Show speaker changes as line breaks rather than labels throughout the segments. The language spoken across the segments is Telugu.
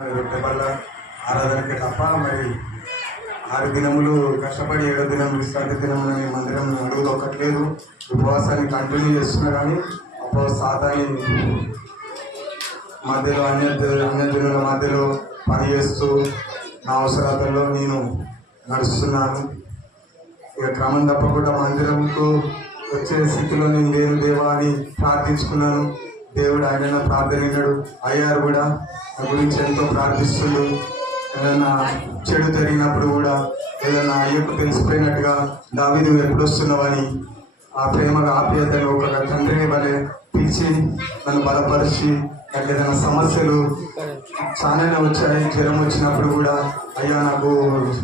వల్ల ఆరాధనకి తప్ప మరి ఆరు దినములు కష్టపడి ఏడో దినం విశ్రాంతి దినం అనే మందిరం అడుగులు ఒక్కట్లేదు ఉపవాసాన్ని కంటిన్యూ చేస్తున్నా కానీ అప్పుడు సాతాని మధ్యలో అన్య అన్యజనుల మధ్యలో పని చేస్తూ నా అవసరాలలో నేను నడుస్తున్నాను. ఇక క్రమం తప్పకుండా మందిరంకు వచ్చే స్థితిలో నేను లేను దేవా అని ప్రార్థించుకున్నాను. దేవుడు ఆయన నా అయ్యారు కూడా. నా గురించి ఎంతో ప్రార్థిస్తుండు. ఏదైనా చెడు జరిగినప్పుడు కూడా ఏదైనా అయ్యకు తెలిసిపోయినట్టుగా దావిదు ఎప్పుడు వస్తున్నావని ఆ ప్రేమగా ఆప్యాయతను ఒక తండ్రిని వలె పిలిచి నన్ను బలపరిచి నాకు ఏదైనా సమస్యలు చాలానే వచ్చాయి జ్వరం వచ్చినప్పుడు కూడా అయ్యా నాకు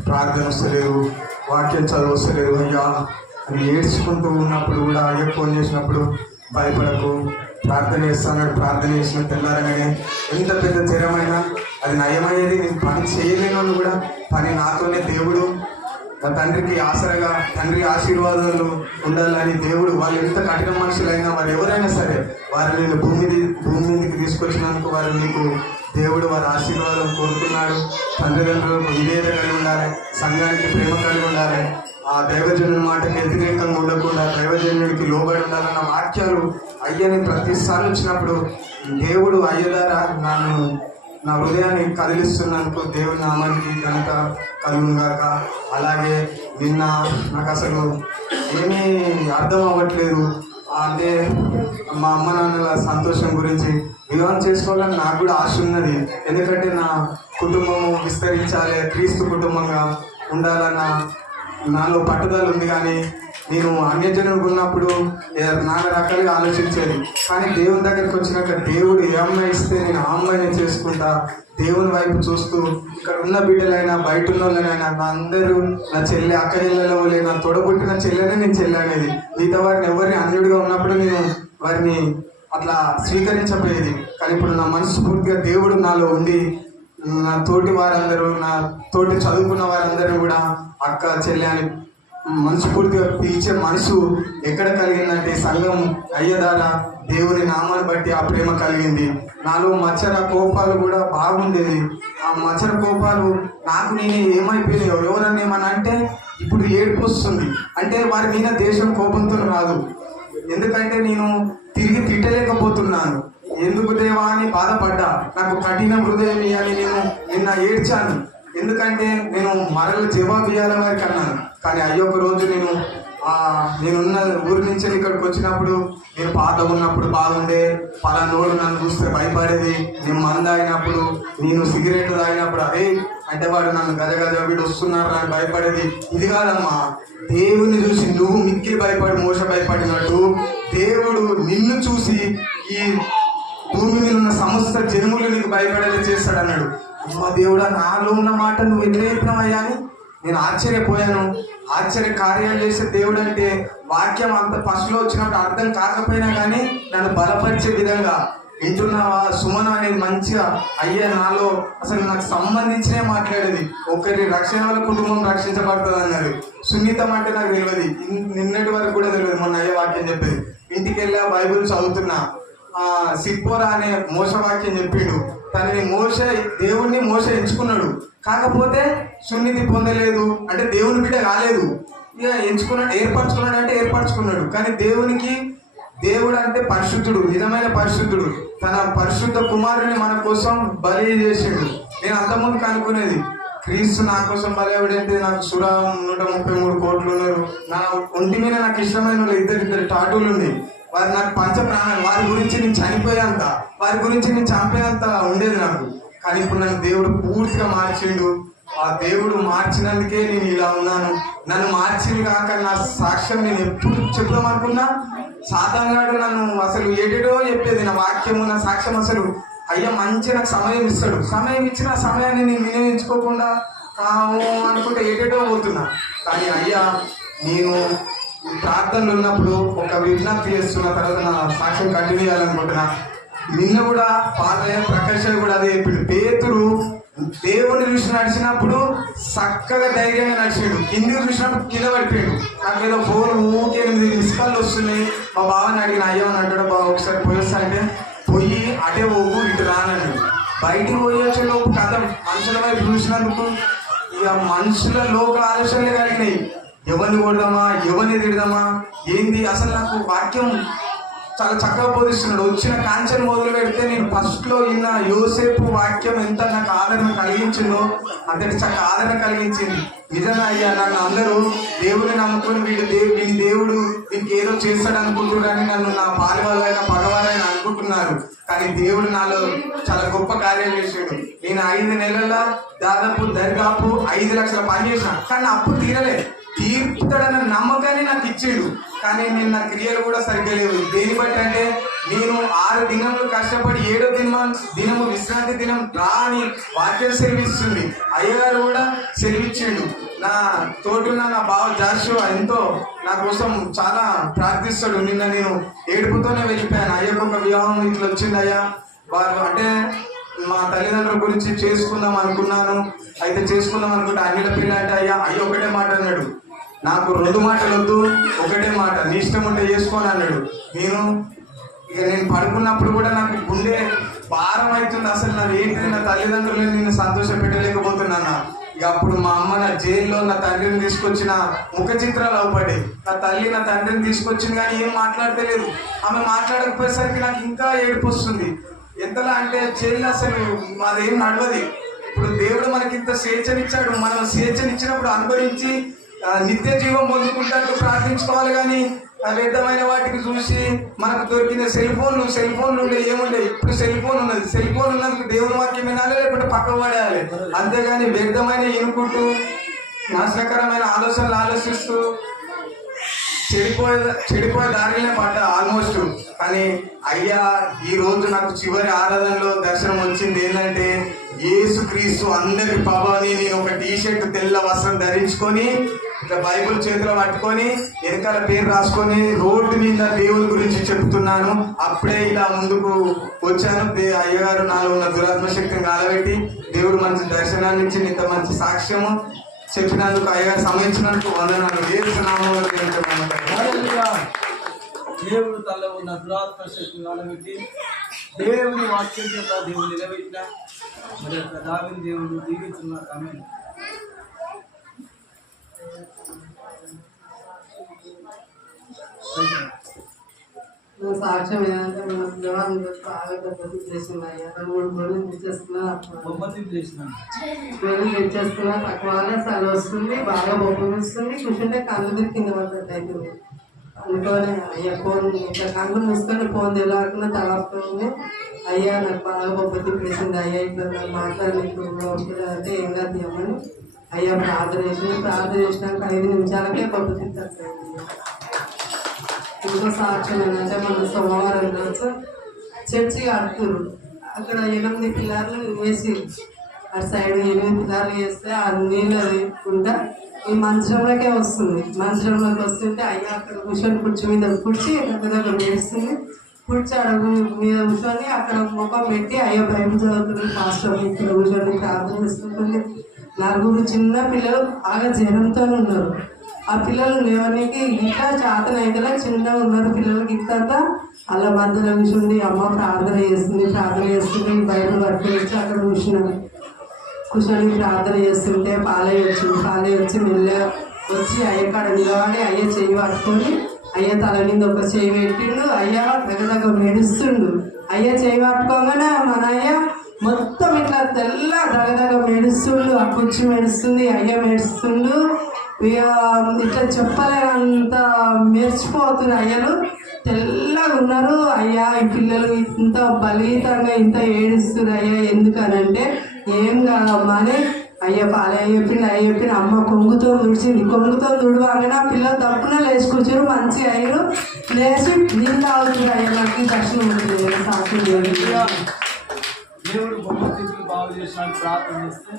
ప్రార్థన వస్తలేదు వాక్యం చదువు వస్తలేదు అయ్యా అని ఏడ్చుకుంటూ ఉన్నప్పుడు కూడా అయ్యా ఫోన్ చేసినప్పుడు భయపడకు. ప్రార్థన చేస్తాను ప్రార్థన చేసిన తెల్లారగానే ఎంత పెద్ద జ్వరమైనా అది నయమయ్యేది నేను పని చేయలేను కూడా పని నాతోనే దేవుడు నా తండ్రికి ఆసరగా తండ్రి ఆశీర్వాదాలు ఉండాలని దేవుడు వాళ్ళు ఎంత కఠిన మనుషులైనా వారు ఎవరైనా సరే వారు నేను భూమి భూమి మీదకి తీసుకొచ్చినందుకు వారు నీకు దేవుడు వారి ఆశీర్వాదం కోరుతున్నాడు. తల్లిదండ్రులకు విధేయత కలిగి ఉండాలి. సంఘానికి ప్రేమ కలిగి ఉండాలి. ఆ దైవజనుడి మాటకి వ్యతిరేకంగా ఉండకుండా దైవజనుడికి లోబడి ఉండాలన్న వాక్యాలు అయ్యని ప్రతిసారి వచ్చినప్పుడు దేవుడు అయ్యదారా నన్ను నా హృదయాన్ని కదిలిస్తున్నందుకు దేవుని నామానికి ఘనత కలుగుగాక అలాగే నిన్న నాకు అసలు ఏమీ అర్థం అవ్వట్లేదు. అంటే మా అమ్మ నాన్నల సంతోషం గురించి వివాహం చేసుకోవాలని నాకు కూడా ఆశ ఉన్నది. ఎందుకంటే నా కుటుంబము విస్తరించాలి క్రీస్తు కుటుంబంగా ఉండాలన్న నాలో పట్టుదల ఉంది కానీ నేను అన్యజనుడు ఉన్నప్పుడు నాలుగు రకాలుగా ఆలోచించేది. కానీ దేవుని దగ్గరికి వచ్చినాక దేవుడు ఏ అమ్మాయి ఇస్తే నేను ఆ అమ్మాయిని చేసుకుంటా. దేవుని వైపు చూస్తూ ఇక్కడ ఉన్న బిడ్డలైనా బయట ఉన్న వాళ్ళనైనా నా అందరూ నా చెల్లె అక్క చెల్లెలో నా తొడబుట్టిన చెల్లెనే నేను చెల్లె అనేది. మిగతా వారిని ఎవరిని అన్యుడిగా ఉన్నప్పుడు నేను వారిని అట్లా స్వీకరించబడేది. కానీ ఇప్పుడు నా మనస్ఫూర్తిగా దేవుడు నాలో ఉండి నా తోటి వారందరూ నా తోటి చదువుకున్న వారందరూ కూడా అక్క చెల్లె అని మనస్ఫూర్తిగా పిలిచే మనసు ఎక్కడ కలిగిందంటే సంఘం అయ్యదార దేవుని నామాన్ని బట్టి ఆ ప్రేమ కలిగింది. నాలో మచ్చర కోపాలు కూడా బాగుండేది ఆ మచ్చర కోపాలు నాకు నేను ఏమైపోయినాయో ఎవరన్నా ఏమన్నా అంటే ఇప్పుడు ఏడుపు వస్తుంది. అంటే వారి మీద దేశం కోపంతో రాదు. ఎందుకంటే నేను తిరిగి తిట్టలేకపోతున్నాను. ఎందుకు దేవా అని బాధపడ్డా. నాకు కఠిన హృదయం ఇవ్వాలి నేను. నిన్న ఏడ్చాను. ఎందుకంటే నేను మరల జవాబు ఇవ్వాలి వారికి అన్నాను కానీ అయ్యొక్క రోజు నేను ఆ, నేనున్న ఊరి నుంచి ఇక్కడికి వచ్చినప్పుడు నేను పాత ఉన్నప్పుడు బాగుండే. పలానోడు నన్ను చూస్తే భయపడేది. నేను మంద అయినప్పుడు నేను సిగరెట్ తాగినప్పుడు అరే అంటే వాడు నన్ను గజ గజ వీడు వస్తున్నారు అని భయపడేది. ఇది కాదమ్మా. దేవుని చూసి నువ్వు మిక్కిలి భయపడి మోస భయపడినట్టు దేవుడు నిన్ను చూసి ఈ భూమి మీద ఉన్న సమస్త జనములు నీకు భయపడేలా చేస్తాడు అన్నాడు అమ్మ దేవుడా నాలో ఉన్న మాట నువ్వు ఎట్లా అని నేను ఆశ్చర్యపోయాను. ఆశ్చర్య కార్యాలు చేసే దేవుడు అంటే వాక్యం అంత ఫస్ట్లో వచ్చినప్పుడు అర్థం కాకపోయినా కానీ నన్ను బలపరిచే విధంగా. వింటున్నావా? సుమన అనేది మంచిగా అయ్యా నాలో అసలు నాకు సంబంధించినే మాట్లాడేది. ఒకరి రక్షణ వల్ల కుటుంబం రక్షించబడుతుంది అన్నది సున్నితం అంటే నాకు తెలియదు. నిన్నటి వరకు కూడా తెలియదు. మొన్న అయ్యే వాక్యం చెప్పేది. ఇంటికి వెళ్ళా బైబిల్ చదువుతున్నా ఆ సిప్పోరా అనే మోసవాక్యం చెప్పిండు. తనని మోస దేవుణ్ణి మోస ఎంచుకున్నాడు. కాకపోతే సున్నితి పొందలేదు అంటే దేవుని బిడ్డ కాలేదు. ఇక ఎంచుకున్నాడు ఏర్పరచుకున్నాడు అంటే ఏర్పరచుకున్నాడు. కానీ దేవునికి దేవుడు అంటే పరిశుద్ధుడు నిజమైన పరిశుద్ధుడు. తన పరిశుద్ధ కుమారుని మన కోసం బలి చేసిండు. నేను అంతకుముందు కనుక్కునేది క్రీస్తు నా కోసం బలవుడంటే నాకు సురాం నూట ముప్పై మూడు కోట్లు ఉన్నారు. నా ఒంటి మీద నాకు ఇష్టమైన వాళ్ళు ఇద్దరు ఇద్దరు టాటూలు ఉంది వారు నాకు పంచ ప్రాణాలు వారి గురించి నేను చనిపోయేంత వారి గురించి నేను చంపేంత ఉండేది నాకు. కానీ ఇప్పుడు నన్ను దేవుడు పూర్తిగా మార్చిండు. ఆ దేవుడు మార్చినందుకే నేను ఇలా ఉన్నాను. నన్ను మార్చింది కాక నా సాక్ష్యం నేను ఎప్పుడు చెప్దాం అనుకున్నా సాతాగాడు నన్ను అసలు ఏడేడో చెప్పేది నా వాక్యము నా సాక్ష్యం అసలు అయ్యా మంచి నాకు సమయం ఇస్తాడు. సమయం ఇచ్చిన సమయాన్ని నేను వినియోగించుకోకుండా కాము అనుకుంటే ఏటేటో పోతున్నా. కానీ అయ్యా నేను ప్రార్థనలు ఉన్నప్పుడు ఒక విజ్ఞప్తి చేస్తున్న తర్వాత నా సాక్ష్యం కంటిన్యూ చేయాలనుకుంటున్నా. నిన్న కూడా పాతయ్య ప్రకాష్ కూడా అదే చెప్పిండు. పేతురు దేవుని చూసి నడిచినప్పుడు చక్కగా ధైర్యంగా నడిచాడు. కిందికి చూసినప్పుడు కింద పడిపోయాడు. నాకు ఏదో ఫోన్ ఊకే ఎనిమిది మిస్ కాల్ వస్తున్నాయి. మా బావని అడిగిన అయ్యో అని అంటాడు. బావ ఒకసారి పోయి అంటే పోయి అటే పోకు ఇటు రానని. బయటికి పోయి లోపు కథ మనుషుల వైపు చూసినందుకు ఇక మనుషుల లోక ఆలోచనలు కలిగినాయి ఎవరిని కొడదామా ఎవరిని తిడదామా ఏంది? అసలు నాకు వాక్యం చాలా చక్కగా బోధిస్తున్నాడు. వచ్చిన కాంచెన్ మొదలు పెడితే నేను ఫస్ట్లో విన్న యోసేపు వాక్యం ఎంత నాకు ఆదరణ కలిగించిందో అంతటి చక్క ఆదరణ కలిగించింది. నిజంగా అయ్యా నన్ను అందరూ దేవుని నమ్ముకొని వీడు దేవు వీడి దేవుడు వీనికి ఏదో చేస్తాడు అనుకుంటున్నారని నన్ను నా పాలివాళ్ళైన పగవారైన అనుకుంటున్నారు. కానీ దేవుడు నాలో చాలా గొప్ప కార్యం చేశాడు. నేను ఐదు నెలల దాదాపు దరిదాపు ఐదు లక్షల పని చేశాను. కానీ అప్పు తీరలే తీర్పుతాడన్న నమ్మకాన్ని నాకు ఇచ్చాడు. కానీ నేను నా క్రియలు కూడా సరిగ్గా లేవు. దేని బట్టి అంటే నేను ఆరు దినములు కష్టపడి ఏడో దినం దినము విశ్రాంతి దినం రా అని వాక్యం సెలవిస్తుంది. అయ్యగారు కూడా సెలవిచ్చిండు. నా తోటున్న నా బావ జాషువా ఎంతో నా కోసం చాలా ప్రార్థిస్తాడు. నిన్న నేను ఏడుపుతోనే వెళ్ళిపోయాను. అయ్యకు ఒక వివాహం ఇట్లా వచ్చింది అయ్యా. వారు అంటే మా తల్లిదండ్రుల గురించి చేసుకుందాం అనుకున్నాను. అయితే చేసుకుందాం అనుకుంటే అన్నిల పిల్ల అంటే అయ్యా అయ్య ఒకటే మాట అన్నాడు. నాకు రెండు మాటలు వద్దు ఒకటే మాట. నీ ఇష్టం ఉంటే చేసుకోని అన్నాడు. నేను ఇక నేను పడుకున్నప్పుడు కూడా నాకు గుండె భారం అవుతుంది అసలు. నాది ఏంటి నా తల్లిదండ్రులు నేను సంతోష పెట్టలేకపోతున్నాను ఇక అప్పుడు మా అమ్మ నా జైల్లో నా తండ్రిని తీసుకొచ్చిన ముఖ చిత్రాలు అవపడ్డాయి. నా తల్లి నా తండ్రిని తీసుకొచ్చింది కానీ ఏం మాట్లాడతలేదు. ఆమె మాట్లాడకపోయేసరికి నాకు ఇంకా ఏడుపు వస్తుంది. ఎంతలా అంటే జైలు అసలు మాదేం నడవది. ఇప్పుడు దేవుడు మనకి ఇంత స్వేచ్ఛనిచ్చాడు. మనం స్వేచ్ఛనిచ్చినప్పుడు అనుభవించి నిత్య జీవం పొందుకుంటూ ప్రార్థించుకోవాలి కానీ వ్యర్థమైన వాటికి చూసి మనకు దొరికిన సెల్ ఫోన్లు సెల్ ఫోన్లు ఉండే ఏముండే ఇప్పుడు సెల్ ఫోన్ ఉన్నది. సెల్ ఫోన్ ఉన్నందుకు దేవుని వాక్యం వినాలి లేకపోతే పక్క పడేయాలి. అంతేగాని వ్యర్థమైన ఎనుకుంటూ నాశనకరమైన ఆలోచనలు ఆలోచిస్తూ చెడిపోయే చెడిపోయే దారిలోనే పడ్డా ఆల్మోస్ట్ కానీ అయ్యా ఈ రోజు నాకు చివరి ఆరాధనలో దర్శనం వచ్చింది ఏంటంటే యేసు క్రీస్తు అందరి పవాని నేను ఒక టీ షర్ట్ తెల్ల వస్త్రం ధరించుకొని ఇట్లా బైబిల్ చేతిలో పట్టుకొని వెనకాల పేరు రాసుకొని రోడ్డు మీద దేవుని గురించి చెప్తున్నాను. అప్పుడే ఇలా ముందుకు వచ్చాను. అయ్యగారు నాలో ఉన్న దురాత్మ శక్తిని కాలబెట్టి దేవుడు మంచి దర్శనాన్ని ఇచ్చి ఇంత మంచి సాక్ష్యము చెప్పినందుకు అయ్యగారు సమయించినందుకు వందనాలు. ఏ నామంలో
దేవుడు తల ఉన్న దురాత్మ శక్తి కాలబెట్టి దేవుని వాక్యం చేత దేవుడు నిలబెట్టిన. మరి యొక్క దేవుడు దీవించున్నారు ఆమె
సాక్ష్యం ఏంటంటే మన చేసింది అయ్యా. రెండు మూడు గొడవలు
చేసిన.
గొడవలు తెచ్చేసుకున్నా తక్కువనే చలి వస్తుంది బాగా బొబ్బు వస్తుంది కూర్చుంటే కళ్ళు తిరిగి కింద పడ్డట్టు అవుతుంది అందుకని అయ్యా ఫోన్ ఇట్లా కళ్ళు మూసుకొని ఫోన్ తెలియకుండా తలస్తుంది అయ్యా నాకు బాగా బొబ్బు తిప్పేసింది అయ్యా. ఇట్లా నాకు మాట్లాడలేదు అంటే ఏం కాదు అయ్యా ప్రార్థన చేసింది. ప్రార్థన చేసినాక ఐదు నిమిషాలకే బొబ్బు తిప్పేస్తుంది ఇంకో సాక్ష్యం ఏంటంటే మన సోమవారం రోజు చర్చి కడుతురు అక్కడ ఎనిమిది పిల్లర్లు వేసి అటు సైడ్ ఎనిమిది పిల్లర్లు వేస్తే ఆ నీళ్ళు లేకుండా ఈ మంచంలోకే వస్తుంది. మంచంలోకి వస్తుంటే అయ్యా అక్కడ కూర్చొని కుర్చీ మీద కూర్చి ఎక్కడ దగ్గర వేస్తుంది. కూర్చి అడుగు మీద కూర్చొని అక్కడ ముఖం పెట్టి అయ్యో భయం చదువుతుంది పాస్టర్ ఇక్కడ కూర్చొని ప్రార్థన చేసుకుంటుంది నలుగురు చిన్న పిల్లలు బాగా జ్వరంతో ఉన్నారు. ఆ పిల్లలు లేవనికి ఇంకా చేతన చిన్నగా ఉన్నారు పిల్లలకి ఇంతంతా అలా మధ్యలో కూర్చుంది అమ్మ ప్రార్థన చేస్తుంది ప్రార్థన చేస్తుంది బయట పట్టుకొచ్చి అక్కడ కూర్చున్నాను కూర్చొని ప్రార్థన చేస్తుంటే పాలయ్య వచ్చి పాలయ్య వచ్చి మెల్లగా వచ్చి అయ్య కాడ నిలబడి అయ్య చేయి పట్టుకొని అయ్య తల మీద ఒక చేయి పెట్టిండు అయ్య దగ్గర మెడుస్తుండు. అయ్య చేయి పట్టుకోగానే మన అయ్య మొత్తం ఇట్లా తెల్ల దగదగ మెడుస్తుండు ఆ కుర్చీ మెడుస్తుంది అయ్య మెడుస్తుండు. ఇట్లా చెప్పలేనంత మెరిచిపోతున్నారు అయ్యలు తెల్లగా ఉన్నారు. అయ్యా ఈ పిల్లలు ఇంత బలీతంగా ఇంత ఏడుస్తున్నారు అయ్యా ఎందుకనంటే ఏం కాదమ్మా అని అయ్య పాలయ్య చెప్పిండు అయ్య చెప్పిండు అమ్మ కొంగుతో తుడిచింది. కొంగుతో తుడవగానే పిల్లలు తప్పున లేచి కూర్చొని మంచి అయ్యారు లేచి నీళ్ళు తాగుతుంది అయ్యా. నాకు దర్శనం ఉంటుంది సాక్షి
దేవుడు బాగు ప్రార్థన చేస్తే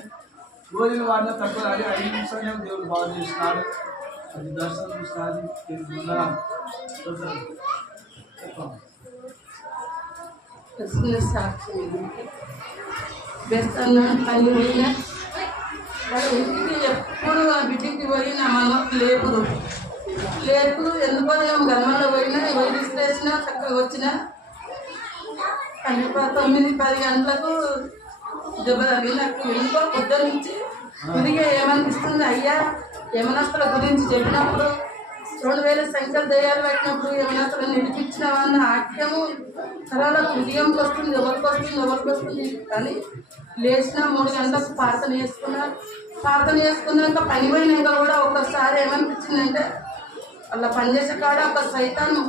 రోజులు వాడిన తక్కువ అది ఐదు నిమిషాలే దేవుడు బాగు చేస్తున్నాడు అది దర్శనం చూసినది ముందర
సాక్షి బెస్తన్న పని పోయినా వాడు ఇంటికి ఎప్పుడు ఆ బిడ్డకి పోయి నా మనం లేపురు లేపురు ఎందుకో మేము గన్మలో పోయినా వైద్యులు వేసినా చక్కగా వచ్చినా. కనీప తొమ్మిది పది గంటలకు
నాకు ఇంట్లో పొద్దు నుంచి కొద్దిగా ఏమనిపిస్తుంది అయ్యా? యమనస్తుల గురించి చెప్పినప్పుడు రెండు వేల సంఖ్యలు దయ్యాలు పెట్టినప్పుడు యమనస్తులు నిలిపించినవన్న ఆక్యము తర్వాత ఉదయంకి వస్తుంది ఎవరికి వస్తుంది ఎవరికి వస్తుంది? కానీ లేచిన మూడు గంటలకు ప్రార్థన చేసుకున్నా ప్రార్థన చేసుకున్నాక పని పోయినాక కూడా ఒక్కసారి ఏమనిపించిందంటే అలా పనిచేసే కాడ ఒక సైతాను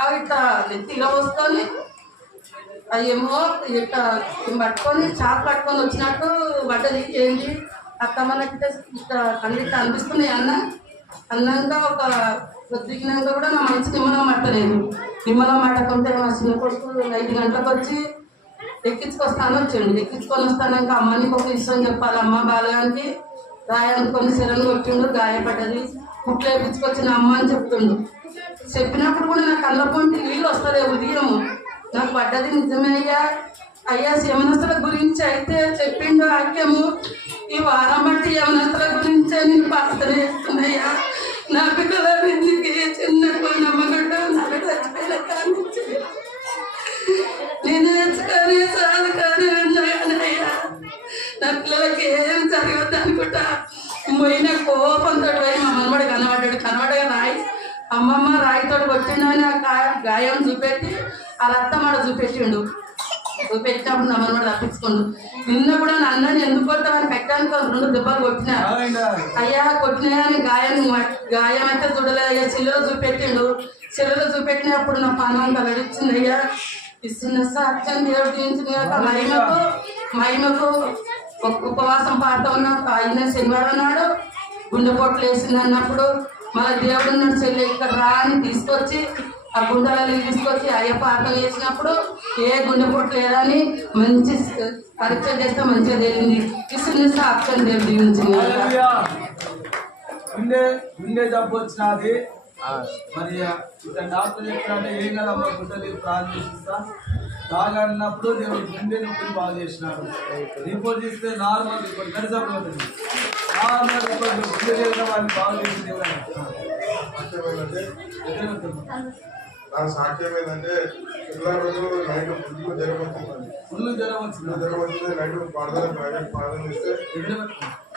అవి ఇట్లా నెత్తిగా వస్తుంది. అయ్యేమో ఇట్లా పట్టుకొని చాకు పట్టుకొని వచ్చినట్టు పడ్డది. ఏంటి? అక్క మనకి ఇట్లా అనిపిస్తున్నాయి అన్న. అన్నాక ఒక దిగినాక కూడా నా మంచి నిమ్మలం పట్టలేదు. నిమ్మలం పట్టకుంటే మా చిన్న కొడుకు ఐదు గంటలకు వచ్చి ఎక్కించుకొస్తాను వచ్చిండు. ఎక్కించుకొని వస్తానంక అమ్మానికి ఒక విషయం చెప్పాలి. అమ్మ బాలగానికి గాయానికి శరణు కొట్టిండు గాయపడ్డది. కుట్లు వేపించుకొచ్చిన అమ్మ అని చెప్తుండు. చెప్పినప్పుడు కూడా నాకు కళ్ళ పొంటి నీళ్ళు వస్తలేవు ఉదయం నాకు పడ్డది నిజమేయ్యా అయ్యా అయ్యా యమనస్తుల గురించి అయితే చెప్పిండు వాక్యము ఈ వారం బట్టి యమనస్తుల గురించే నేను ప్రార్థన చేస్తున్నాయ్యా. నా పిల్లల ఎందుకు చిన్నప్పుడు నమ్మగడ్డ నాకు చచ్చిపోయిన కానీ నేను తెచ్చుకొని చాలు కానీ అయ్యా నా పిల్లలకి ఏం జరగద్దు అనుకుంటా చూపెట్టినప్పుడు నా మనమడు తప్పించుకోండు. నిన్న కూడా నన్నని ఎందుకు కొట్టామని పెట్టడానికి రెండు దెబ్బలు కొట్టినా. అయ్యా కొట్టినాయని గాయం గాయం అయితే చూడలేదు అయ్యా చెల్లెలు చూపెట్టిండు. చెల్లెలు చూపెట్టినప్పుడు నా పానం కలడిచ్చింది అయ్యా ఇస్తున్న సాక్ష్యం దేవుడి నుంచి మహిమకు మహిమకు ఉపవాసం పాట ఉన్న. ఆయన శనివారం నాడు గుండెపోట్లు వేసింది అన్నప్పుడు మళ్ళీ దేవుడు ఉన్నాడు చెల్లి ఇక్కడ రా అని తీసుకొచ్చి ఆ గుండెలని తీసుకొచ్చి అయ్య పాటలు వేసినప్పుడు ఏ గుండెపోట్లు లేదని మంచి పరీక్ష చేస్తే మంచిగా తేలింది దేవుడి నుంచి.
హల్లెలూయా. గుండె గుండె జబ్బు వచ్చినది. మరి ఇక్కడ డాక్టర్ చెప్పారంటే ఏం కదమ్మా గుండెలు ప్రారంభిస్తా తాగన్నప్పుడు దేవుడు గుండె నొప్పిని బాగు చేసినాడు. రిపోర్ట్ ఇస్తే నార్మల్ రిపోర్ట్ గడిజబ్బు ఉంటుంది నార్మల్ రిపోర్ట్ గుండె చేసిన వాడిని బాగు చేసి దేవుడు
సాక్ష్యం ఏంటంటే
ఎక్కడ ఉంటుంది
నా సాక్ష్యం ఏంటంటే పిల్లల రోజు నైట్ ఫుల్ జ్వరం వచ్చిందండి
ఫుల్ జ్వరం
ఫుల్
వచ్చింది
జ్వరం వచ్చింది నైట్ పాడదల ప్రైవేట్ పాడదలు చేస్తే.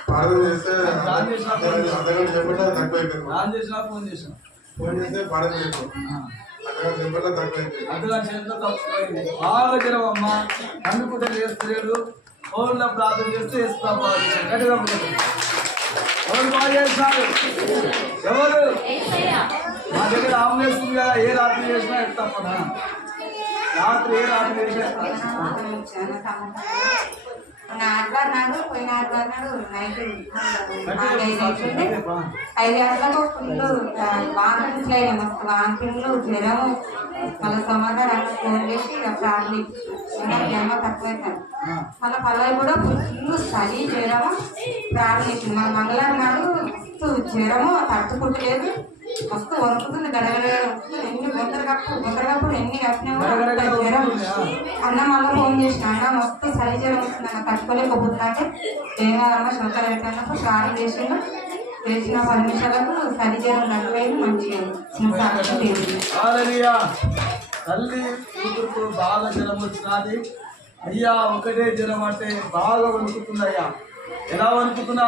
పాడదలు చేస్తే అర్ధగంట చెప్పంటే
ప్లాన్ చేసినా ఫోన్ చేసిన.
ఫోన్ చేస్తే పాడదలు చెప్పాం అర్ధగంట చెప్పంటే తక్కువైపోయింది
అందులో చేతిలో తప్పిపోయింది బాగా జ్వరం అమ్మ అందుకుంటే చేస్తలేడు. ఫోన్లో ప్రార్థన చేస్తే వేస్తాం గట్టిగా. ఎవరు బాగా చేస్తారు? ఎవరు? మా దగ్గర ఆంబులెన్స్ ఉంది కదా ఏ రాత్రి చేసినా ఎత్తాపనా రాత్రి ఏ రాత్రి చేసినా
ఆదివారం నాడు పోయిన ఆదివారం నాడు నైట్ ఐదు గంటలకు ఫుల్ వాంతులు అయినా మస్తు వాంతులు జ్వరము మళ్ళీ సమాధానం ఫోన్ చేసి ఫ్యామిలీ జ్వరం తక్కువైతారు మళ్ళీ పల్లవి కూడా ఫుల్ చలి జ్వరము ప్రారంభించింది మన మంగళవారం నాడు జ్వరము తట్టుకుంటలేదు మస్తు వణుకుతుంది గడగడ. ఎన్ని గుంతలు కప్పు గుంతలు కప్పు ఎన్ని కప్పినా కూడా అంత జ్వరం అన్న మళ్ళీ ఫోన్ చేసిన అన్న మస్తు చలి జ్వరం వస్తుంది అన్న. తట్టుకోలేకపోతున్నా అంటే దేవాలమ్మ శంకర పెట్టినప్పుడు స్నానం చేసిండు. చేసిన పది నిమిషాలకు చలి జ్వరం తగ్గిపోయింది మంచిగా.
తల్లి కూతురుకు బాగా జ్వరం వచ్చినది. అయ్యా ఒకటే జ్వరం అంటే బాగా వణుకుతుంది అయ్యా ఎలా వణుకుతున్నా